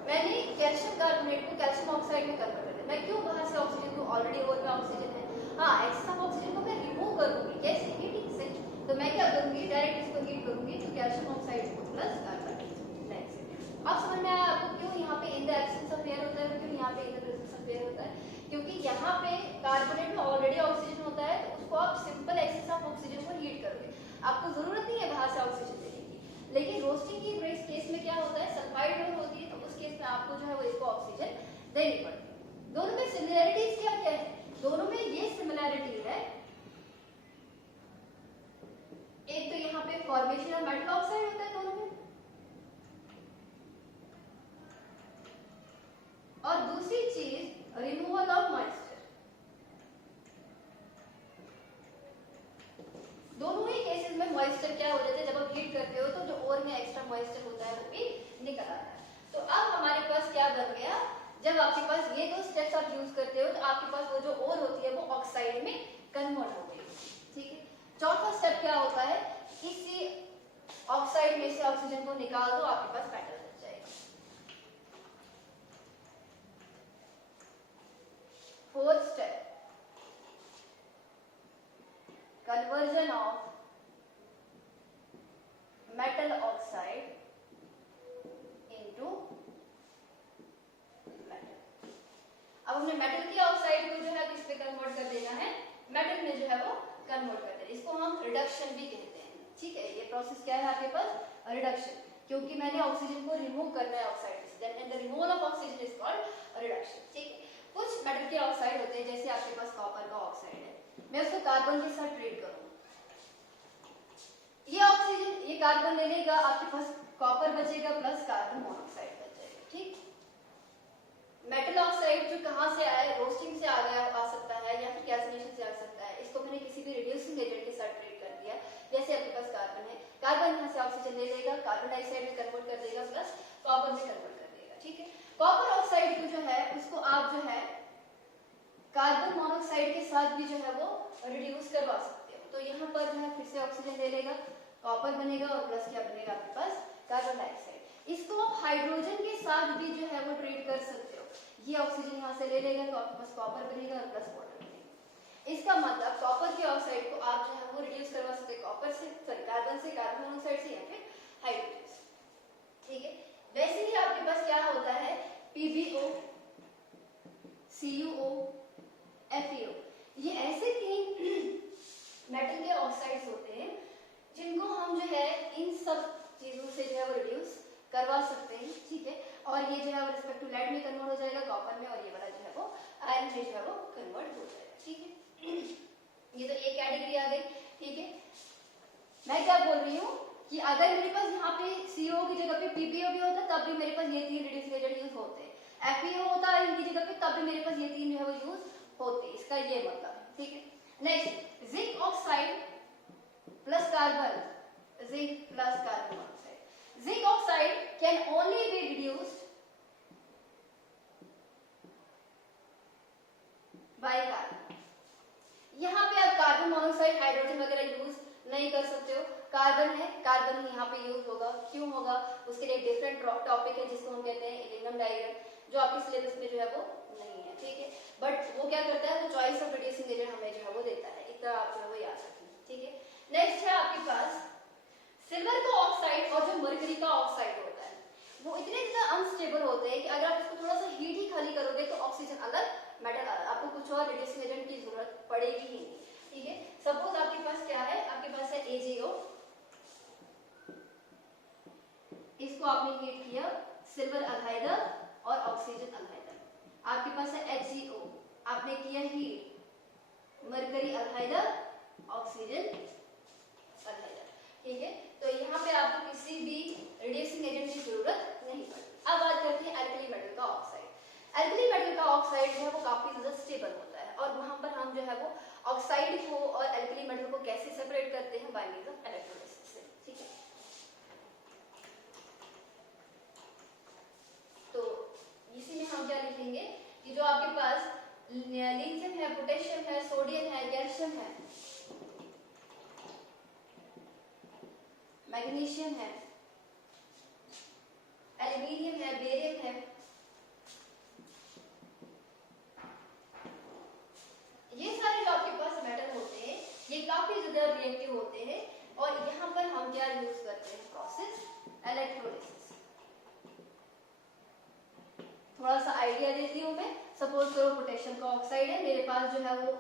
मैंने कैल्शियम कार्बोनेट को कैल्शियम ऑक्साइड में कन्वर्ट कर दिया। मैं क्यों बाहर से ऑक्सीजन को, ऑलरेडी ओर में ऑक्सीजन है, हाँ एक्स्ट्रा ऑक्सीजन को मैं रिमूव करूंगी, कैसे? हीटिंग से। तो मैं क्या करूंगी, डायरेक्ट इसको हीट करूंगी, तो कैल्शियम ऑक्साइड को प्लस कार्बन डाइऑक्साइड। अब समझ में आया आपको क्यों यहाँ पे in the absence of air होता है, क्यों यहाँ पे in the presence of air होता है? क्योंकि यहाँ पे कार्बोनेट में ऑलरेडी ऑक्सीजन होता है, तो उसको आप सिंपल एक्सेस ऑफ ऑक्सीजन को हीट करोगे, आपको जरूरत नहीं है बाहर से ऑक्सीजन लेने की। लेकिन रोस्टिंग की केस में क्या होता है, सल्फाइड ओर होती है, तो उस केस में आपको जो है वो इसको ऑक्सीजन देनी पड़ती है। दोनों में सिमिलैरिटीज क्या क्या है? दोनों में ये सिमिलैरिटी है, एक तो यहाँ पे फॉर्मेशन ऑफ मेटल ऑक्साइड होता है दोनों में, और दूसरी चीज रिमूवल ऑफ मॉइस्चर। दोनों ही केसेस में मॉइस्चर क्या हो जाता है, जब आप हीट करते हो तो जो ओर में एक्स्ट्रा मॉइस्चर होता है वो भी निकल आता है। तो अब हमारे पास क्या बन गया, जब आपके पास ये दो स्टेप्स आप यूज करते हो तो आपके पास वो जो ओर होती है वो ऑक्साइड में कन्वर्ट हो गई, ठीक है। चौथा स्टेप क्या होता है, इसी ऑक्साइड में से ऑक्सीजन को निकाल दो, आपके पास मेटल बच जाएगा। Fourth step, conversion of metal oxide into metal। अब हमने मेटल की ऑक्साइड को जो है किस पे कन्वर्ट कर देना है, मेटल में जो है वो कन्वर्ट कर देना है। इसको हम रिडक्शन भी कहते हैं, ठीक है। ये प्रोसेस क्या है आपके पास, रिडक्शन, क्योंकि मैंने ऑक्सीजन को रिमूव करना है ऑक्साइड से, then and the removal of oxygen is called reduction, ठीक है। कुछ मेटल के ऑक्साइड होते हैं, जैसे आपके पास कॉपर का ऑक्साइड है, मैं उसको कार्बन के साथ ट्रीट करूंगा, ये ऑक्सीजन ये कार्बन ले लेगा, आपके पास कॉपर बचेगा प्लस कार्बन मोनोऑक्साइड बच जाएगा, ठीक। मेटल ऑक्साइड जो कहां से आया, रोस्टिंग से आ गया, आ सकता है, या फिर कैल्सिनेशन से आ सकता है। इसको मैंने किसी भी रिड्यूसिंग एजेंट के साथ ट्रीट कर दिया, जैसे आपके पास कार्बन है, कार्बन यहाँ से ऑक्सीजन ले लेगा, कार्बन डाइऑक्साइड में कन्वर्ट कर देगा प्लस कॉपर में कन्वर्ट कर देगा, ठीक है। कॉपर ऑक्साइड को जो है उसको आप जो है कार्बन मोनोऑक्साइड के साथ भी जो है वो रिड्यूस करवा सकते हो। तो यहाँ पर जो है फिर से ऑक्सीजन ले लेगा, कॉपर बनेगा और प्लस क्या बनेगा आपके पास, कार्बन डाइऑक्साइड। इसको आप हाइड्रोजन के साथ भी जो है वो ट्रीट कर सकते हो, ये ऑक्सीजन यहाँ से ले लेगा तो आपके पास कॉपर बनेगा और प्लस वाटर बनेगा। इसका मतलब कॉपर के ऑक्साइड को आप जो है वो रिड्यूस करवा सकते हैं कॉपर से, सॉरी कार्बन से, कार्बन मोनोऑक्साइड से, या फिर हाइड्रोजन से, ठीक है। वैसे ही आपके पास क्या होता है, PbO, CuO, FeO, ये ऐसे तीन मेटल के ऑक्साइड्स होते हैं जिनको हम जो है इन सब चीजों से जो है वो रिड्यूस करवा सकते हैं, ठीक है। और ये जो है वो रिस्पेक्ट टू लेड में कन्वर्ट हो जाएगा कॉपर में, और ये वाला जो है वो आयरन में जो है वो कन्वर्ट हो जाएगा, ठीक है। ये तो एक कैटेगरी आ गई, ठीक है। मैं क्या बोल रही हूँ कि अगर मेरे पास यहाँ पे CO की जगह पे PbO भी होता तब भी मेरे पास ये तीन रिड्यूसिंग एजेंट यूज होते हैं, FeO होता है इनकी जगह पे तब भी मेरे पास ये तीन जो है वो यूज होते, इसका ये मतलब है, ठीक है। Next, zinc oxide plus carbon, zinc plus carbon oxide. Zinc oxide can only be reduced by carbon. यहाँ पे आप कार्बन मोनोऑक्साइड, हाइड्रोजन वगैरह यूज नहीं कर सकते हो, कार्बन है, कार्बन ही यहाँ पे यूज होगा। क्यों होगा? उसके लिए डिफरेंट टॉपिक है जिसको हम कहते हैं इलिंगम डायग्राम, जो आपके सिलेबस में जो है वो नहीं है, ठीक है। बट वो क्या करता है, वो चॉइस ऑफ रिड्यूसिंग एजेंट हमें जो है वो देता है, इतना आप जो है वो याद रखें, ठीक है। नेक्स्ट है आपके पास सिल्वर का ऑक्साइड और जो मरकरी का ऑक्साइड होता है, वो इतने ज्यादा अनस्टेबल होते हैं कि अगर आप इसको थोड़ा सा हीट ही खाली करोगे तो ऑक्सीजन अलग, मेटल अलग, आपको कुछ और रिड्यूसिंग एजेंट की जरूरत पड़ेगी ही नहीं, ठीक है। सपोज आपके पास क्या है, आपके पास है AgO, इसको आपने हीट किया, सिल्वर अल्हाइडर और ऑक्सीजन अल्हाइडर। आपके पास है HgO, आपने किया हीट, मरकरी अल्हाइडर, ऑक्सीजन अल्हाइडर, ठीक है। तो यहाँ पे आपको किसी भी रिड्यूसिंग एजेंट की जरूरत नहीं पड़ती। अब बात करते हैं एल्कली मेटल का ऑक्साइड। एल्कली मेटल का ऑक्साइड जो है वो काफी ज्यादा स्टेबल होता है, और वहां पर हम जो है वो ऑक्साइड को और एल्कली मेटल को कैसे सेपरेट करते हैं, बाय मींस ऑफ इलेक्ट्रोलिसिस से, ठीक है। तो इसी में हम क्या लिखेंगे कि जो आपके पास लिथियम है, पोटेशियम है, सोडियम है, कैल्शियम है, मैग्नीशियम है, एल्यूमिनियम है, बेरियम है, ये सारे जो आपके पास मेटल होते हैं ये काफी ज्यादा रिएक्टिव होते हैं, और यहाँ पर हम क्या यूज करते हैं, प्रोसेस इलेक्ट्रोलिसिस। थोड़ा सा आइडिया देती हूँ मैं। सपोज करो पोटेशियम का ऑक्साइड है, मेरे पास जो है वो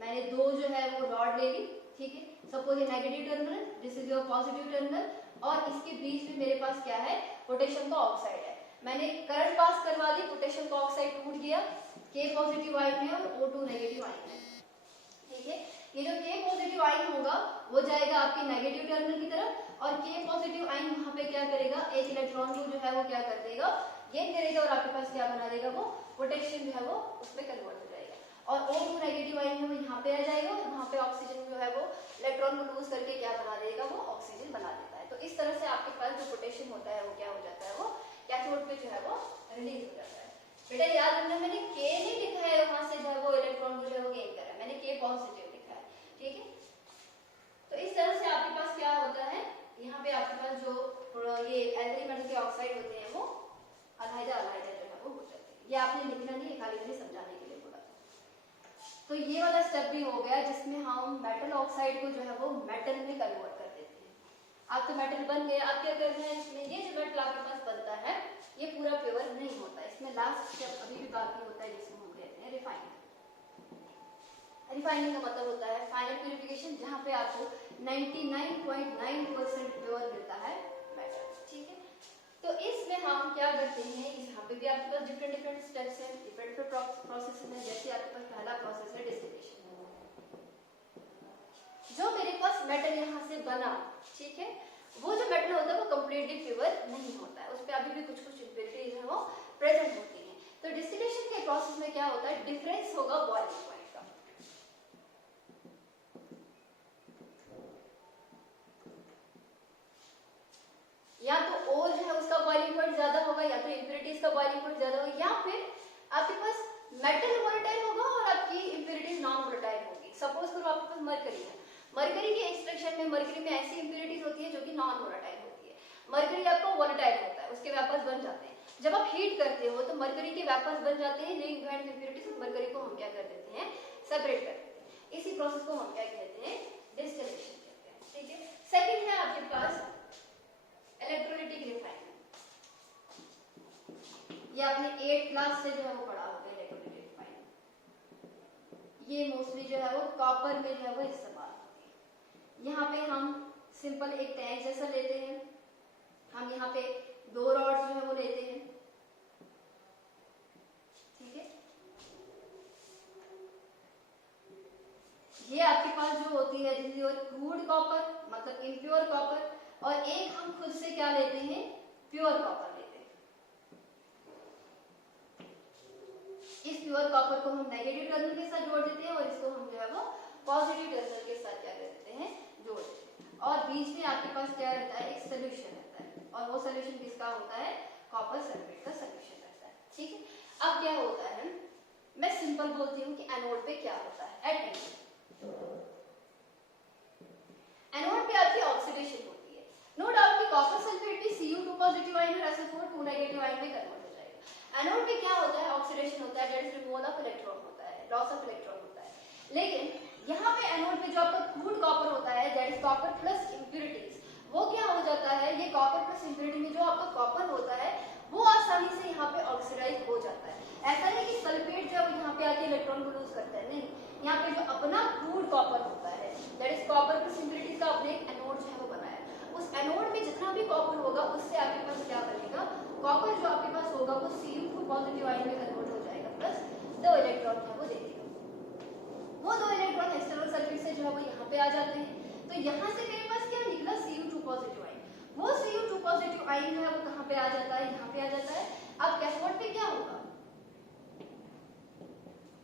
मैंने दो जो है वो रॉड ले ली, ठीक है। सपोज ये negative terminal, this is your positive terminal, और इसके बीच में मेरे पास क्या है, पोटेशियम का ऑक्साइड है। मैंने करंट पास करवा दी, पोटेशियम का ऑक्साइड टूट गया, K पॉजिटिव आयन है और O2 नेगेटिव आयन है, ठीक है। ये जो K पॉजिटिव आयन होगा वो जाएगा आपके नेगेटिव टर्मिनल की तरफ, और K पॉजिटिव आयन वहां पे क्या करेगा, एक इलेक्ट्रॉन को जो है वो क्या कर देगा, गेन करेगा, और आपके पास क्या बना देगा, वो पोटेशियम जो है वो उसमें कन्वर्ट हो जाएगा, और O2 नेगेटिव आयन है वो यहाँ पे आ जाएगा, और वहां पे ऑक्सीजन जो है वो इलेक्ट्रॉन को लूज करके क्या बना देगा, वो ऑक्सीजन बना देता है। तो इस तरह से आपके पास जो पोटेशियम होता है वो क्या हो जाता है, वो कैथोड पे जो है वो रिलीज हो जाता है। बेटा याद रखना, मैंने K नहीं लिखा है वहां से जो है वो इलेक्ट्रॉन को जो है वो गेन कर रहा है, मैंने K पॉजिटिव लिखा है, ठीक है। तो इस तरह से आपके पास क्या होता है, यहाँ पे आपके पास जो ये एल्कली मेटल के ऑक्साइड होते हैं वो अल्हाइडर अल्हाइडर जो है वो हो जाते हैं। ये आपने लिखना नहीं है, खाली मैंने समझाने के लिए बोला। तो ये वाला स्टेप भी हो गया जिसमें हम मेटल ऑक्साइड को जो है वो मेटल में कन्वर्ट कर देते हैं। आपका मेटल बन गया, अब क्या करना है, इसमें ये जो मेटल आपके पास बनता है ये पूरा प्योर नहीं होता, इसमें लास्ट स्टेप अभी भी बाकी होता है जिसको हम कहते हैं रिफाइनिंग। रिफाइनिंग का मतलब होता है फाइनल प्यूरिफिकेशन, जहाँ पे आपको 99.9% प्योर मिलता है मेटल, ठीक है। तो इसमें हम क्या करते हैं, यहाँ पे भी आपके पास डिफरेंट स्टेप्स हैं, डिफरेंट प्रोसेस हैं। जैसे आपके पास पहला प्रोसेस है डिस्टिलेशन। जो मेरे पास मेटल यहाँ से बना, ठीक है, वो जो मेटल होता है वो कम्प्लीटली प्योर नहीं होता है, उस पर अभी भी कुछ इम्प्योरिटीज है वो प्रेजेंट होती है। तो डिस्टिलेशन के प्रोसेस में क्या होता है, डिफरेंस होगा बॉइलिंग पॉइंट का। या तो और जो है उसका बॉइलिंग पॉइंट ज्यादा होगा, या तो इम्प्योरिटीज का बॉइलिंग पॉइंट ज्यादा होगा, या फिर आपके पास मेटल वोलेटाइल होगा और आपकी इम्प्योरिटीज नॉन वोलेटाइल होगी। सपोज करो आपके पास मरकरी है, मरकरी के एक्सट्रैक्शन में मरकरी में ऐसी इम्प्योरिटीज होती है जो कि नॉन वोलेटाइल होती है। मरकरी आपका वोलेटाइल होता है, उसके वेपर्स बन जाते हैं। जब आप हीट करते हो तो मरकरी के वेपर्स बन जाते हैं, लिंक बैंड इम्प्योरिटीज, मरकरी को हम क्या कर देते हैं, सेपरेट कर देते हैं। इसी प्रोसेस को हम क्या कहते हैं, डिस्टिलेशन कहते हैं, ठीक है। सेकंड है आपके पास इलेक्ट्रोलाइटिक रिफाइनिंग। ये आपने 8th क्लास से जो है वो पढ़ा होगा इलेक्ट्रोलाइटिक रिफाइनिंग। ये मोस्टली जो है वो कॉपर में जो है वो इस्तेमाल होती है। यहाँ पे हम सिंपल एक टैंक जैसा लेते हैं, हम यहाँ पे 2 रॉड्स जो है वो लेते हैं, ठीक है। ये आपके पास जो होती है जिसकी क्रूड कॉपर मतलब इम्प्योर कॉपर, और एक हम खुद से क्या लेते हैं, प्योर कॉपर लेते हैं। इस प्योर कॉपर को हम नेगेटिव टर्मिनल के साथ जोड़ देते हैं, और इसको हम जो है वो पॉजिटिव टर्मिनल के साथ क्या कर देते हैं, जोड़ देते हैं। और बीच में आपके पास क्या रहता है, एक सोल्यूशन रहता है, और वो सोल्यूशन किसका क्या होता है, कॉपर सल्फेट का सोल्यूशन रहता है। ठीक है, अब क्या होता है, मैं सिंपल बोलती हूँ कि एनोड पे क्या होता है। एट एनोड पे आपकी ऑक्सीडेशन होती है। नो डाउट कि कॉपर सल्फेट भी Cu2 पॉजिटिव आयन और SO4 2 नेगेटिव आयन में कन्वर्ट हो जाएगा। एनोड पे क्या होता है, ऑक्सीडेशन होता है, that is removal of electron होता है, लॉस ऑफ इलेक्ट्रॉन होता है। लेकिन यहाँ पे एनोड पे जो आपका क्रूड कॉपर होता है, that is copper plus impurities, वो क्या हो जाता है, ये कॉपर प्लस इंप्यूरिटी में जो आपका कॉपर होता है वो आसानी से यहाँ पे ऑक्सीडाइज हो जाता है। ऐसा नहीं कि सल्फेट जब यहाँ पे आके इलेक्ट्रॉन को लूज करता है, नहीं, यहाँ पे जो अपना क्रूड कॉपर होता है, that is copper plus impurity का अपने एनोड जो है वो बनाया। उस एनोड में जितना भी कॉपर होगा उससे आपके पास क्या बनेगा, कॉपर जो आपके पास होगा वो Cu2 पॉजिटिव आयन में कन्वर्ट हो जाएगा, प्लस 2 इलेक्ट्रॉन है वो दे देगा। वो 2 इलेक्ट्रॉन एक्सटर्नल सर्किट से जो है वो यहाँ पे आ जाते हैं। तो यहाँ से मेरे पास क्या निकला, Cu2 पॉजिटिव आयन। वो Cu2 पॉजिटिव आयन जो है वो कहाँ पे आ जाता है, यहाँ पे आ जाता है। अब कैथोड पे क्या होगा,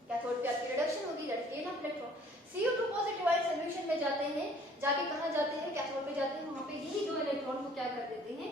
कैथोड पे आपकी रिडक्शन होगी, that is gain of electron. Cu2 positive ion solution में जाते हैं, जाके कहाँ जाते हैं, कैथोड पे जाते हैं, वहाँ पे यही 2 इलेक्ट्रॉन को क्या कर देते हैं,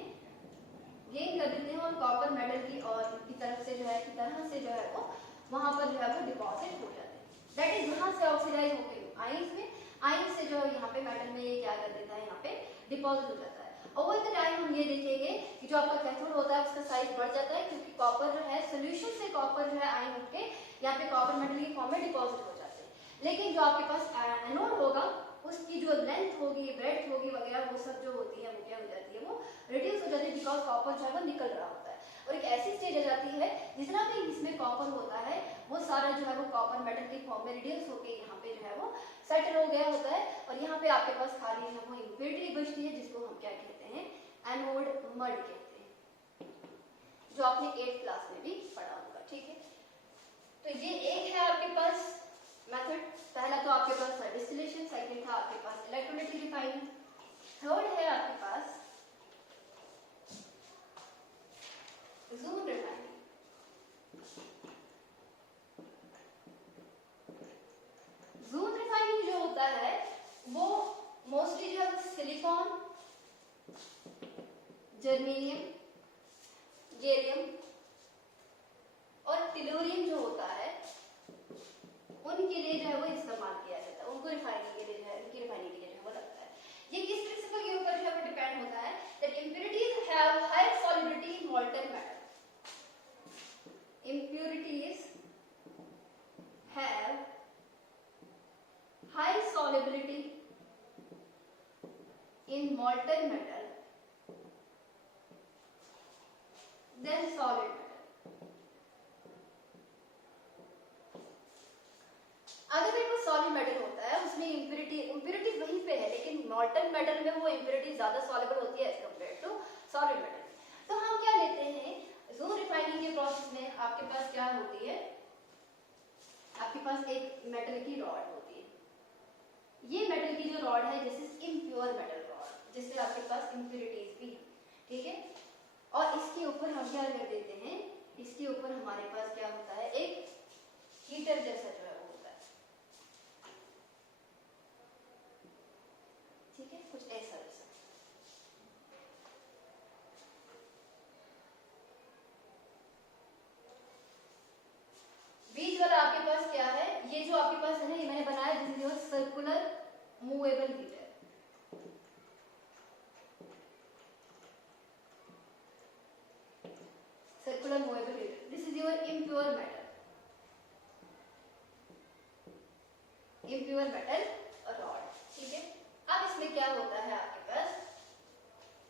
गेन कर देते हैं और कॉपर मेटल की और की तरफ से जो है, की तरह से जो है वो वहाँ पर जो है वो डिपॉजिट हो जाते हैं। दैट इज यहाँ से ऑक्सीडाइज होकर आयंस में, आयंस से जो है यहाँ पे मेटल में ये क्या कर देता है, यहाँ पे डिपॉजिट हो जाता है। ओवर द टाइम हम ये देखेंगे कि जो आपका कैथोड होता है उसका साइज बढ़ जाता है, क्योंकि कॉपर जो है सोल्यूशन से कॉपर जो है आयन उठ के यहाँ पे कॉपर मेटल की फॉर्म में डिपॉजिट हो जाते हैं। लेकिन जो आपके पास एनोड होगा उसकी जो लेंथ होगी, ब्रेड्थ होगी वगैरह वो सब जो होती है वो क्या हो जाती है, वो रिड्यूस हो जाती है, बिकॉज कॉपर जो है वो निकल रहा होता है। और एक ऐसी स्टेज आ जाती है जितना भी इसमें कॉपर होता है वो सारा जो है वो कॉपर मेटल की फॉर्म में रिड्यूस होकर यहाँ पे जो है वो सेटल हो गया होता है। और यहाँ पे आपके पास खाली है वो इम्प्योरिटी बचती है, जिसको हम क्या कहते हैं, एनोड मड कहते हैं, जो आपने 8th क्लास में भी पढ़ा होगा। ठीक है, तो ये एक है आपके पास मेथड। पहला तो आपके पास था डिस्टिलेशन, सेकंड था आपके पास इलेक्ट्रोलाइटिक रिफाइनिंग, थर्ड है आपके पास ज़ून रिफाइनिंग। ज़ून रिफाइनिंग जो होता है वो मोस्टली जो है सिलिकॉन, जर्मेनियम, गैलियम और टेलुरियम जो होता है उनके लिए जो है वो इस्तेमाल किया जाता है, उनको रिफाइनिंग के लिए जो है, उनकी रिफाइनिंग के लिए जो है वो लगता है। ये किस प्रिंसिपल के ऊपर जो है वो डिपेंड होता है, that impurities have high solubility in मॉल्टन metal. Impurities have high solubility in molten metal than solid metal. अगर मेरे पास सॉलिड मेटल होता है उसमें इम्प्योरिटीज वहीं पे है, लेकिन मॉल्टन मेटल में वो इम्प्योरिटीज ज्यादा सॉल्युबल होती है as compare to solid metal. तो हम क्या लेते हैं, ज़ून रिफाइनिंग के प्रोसेस में आपके पास क्या होती है, आपके पास एक मेटल की रॉड होती है। ये मेटल की जो रॉड है this is impure metal rod, जिससे आपके पास इम्प्योरिटीज भी है। ठीक है, और इसके ऊपर हम क्या कर देते हैं, इसके ऊपर हमारे पास क्या होता है, एक हीटर जैसा जो है वो होता है। ठीक है, कुछ ऐसा वैसा। बीच वाला आपके पास क्या है, ये जो आपके पास है ना, ये मैंने बनाया जिसमें जो circular movable heater, circular movable heater, this is your impure metal, impure metal rod. ठीक है, अब इसमें क्या होता है आपके पास,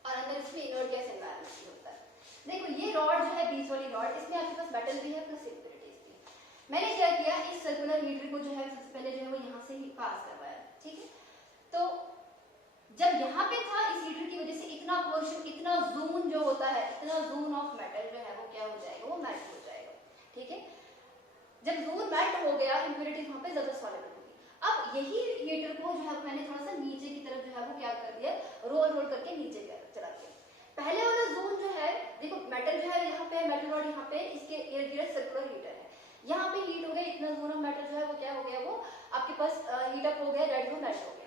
और अंदर इसमें इनर्ट गैस एनवायरनमेंट भी होता है। देखो ये रॉड जो है, बीच वाली रॉड, इसमें आपके पास मेटल भी है प्लस इम्प्योरिटीज भी। मैंने क्या किया, इस सर्कुलर हीटर को जो है सबसे पहले जो है वो यहाँ से ही पास करवाया। ठीक है, तो जब यहाँ पे था इस हीटर की वजह से इतना पोर्शन, इतना जून जो होता है, इतना जून ऑफ मेटल जो है वो क्या हो जाएगा, वो मेल्ट हो जाएगा। ठीक है, जब जून मेल्ट हो गया, इम्प्योरिटी वहाँ पे ज्यादा सॉलिड होगी। अब यही हीटर को जो है मैंने थोड़ा सा नीचे की तरफ जो है वो क्या कर दिया, रोल करके नीचे चला दिया। पहले वाला जून जो है, देखो मेटल जो है यहाँ पे, मेटल रॉड यहाँ पे, इसके इर्द गिर्द सर्कुलर हीटर है, यहाँ पे हीट हो गया, इतना जून ऑफ मेटल जो है वो क्या हो गया, वो आपके पास हीट अप हो गया, रेड जून मेल्ट हो गया।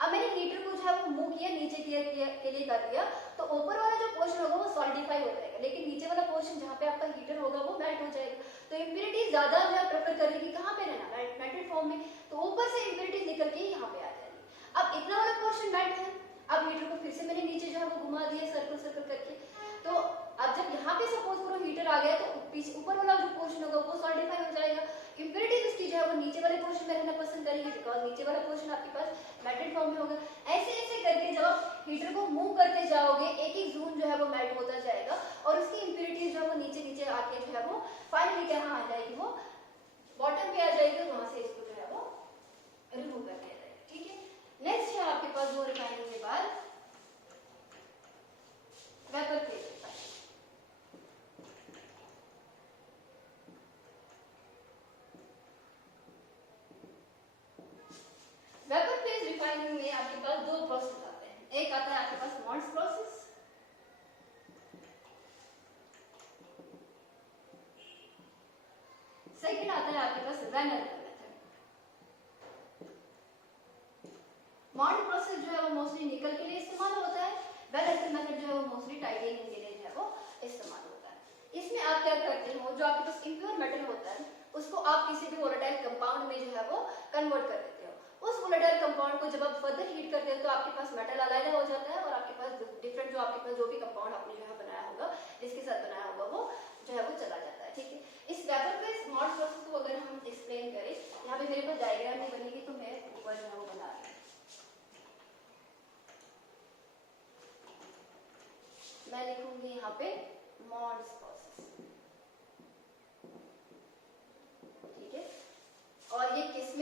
अब मैंने हीटर को जो है वो मूव किया नीचे के लिए कर दिया, तो ऊपर वाला जो पोर्शन होगा वो सॉलिडिफाई हो पोर्शन जहाँ पे आपका हीटर होगा वो मेल्ट हो जाएगा। तो इम्प्योरिटीज ज्यादा जो है प्रेफर करेगी कहाँ पे रहना, मेल्टेड फॉर्म में, तो ऊपर से इम्प्योरिटीज निकल के यहाँ पे आ जाएगी। अब इतना वाला पोर्शन मेल्ट है, अब हीटर को फिर से मैंने नीचे जो है वो घुमा दिया सर्कल सर्कल करके, तो अब जब यहाँ पे सपोज करो हीटर आ गया तो पीछे ऊपर वाला जो पोर्शन होगा वो सॉलिडिफाई हो जाएगा। इम्प्योरिटीज उसकी जो है वो नीचे वाले पोर्शन में रहना पसंद करेंगे, बिकॉज नीचे वाला पोर्शन आपके पास मेल्टेड फॉर्म में होगा। ऐसे ऐसे करके जब आप हीटर को मूव करते जाओगे एक एक जोन जो है वो मेल्ट होता जाएगा और उसकी इम्प्योरिटीज जो है वो नीचे नीचे आके जो है वो फाइनली कहाँ आ जाएगी, वो बॉटम पे आ जाएगी, वहां से इसको जो है वो रिमूव कर दिया जाएगा। ठीक है, नेक्स्ट है आपके पास वो रिफाइनिंग के बाद vapour phase refining. Vapour phase refining में आपके पास दो प्रोसेस आते हैं, एक आता है आपके पास मॉन्ड्स प्रोसेस, सेकंड आता है आपके पास वेनर का मेथड। मॉन्ड प्रोसेस जो है वो मोस्टली निकल के लिए इस्तेमाल होता है, वेनर का मेथड जो है वो मोस्टली टाइटेनियम के लिए जो है वो इस्तेमाल होता है। इसमें आप क्या करते हो, जो आपके पास इम्प्योर मेटल होता है उसको आप किसी भी वोलेटाइल कंपाउंड में जो है वो कन्वर्ट कर देते हो। उस वोलेटाइल कंपाउंड को जब आप फर्दर हीट करते हो तो आपके पास मेटल अलाइदा हो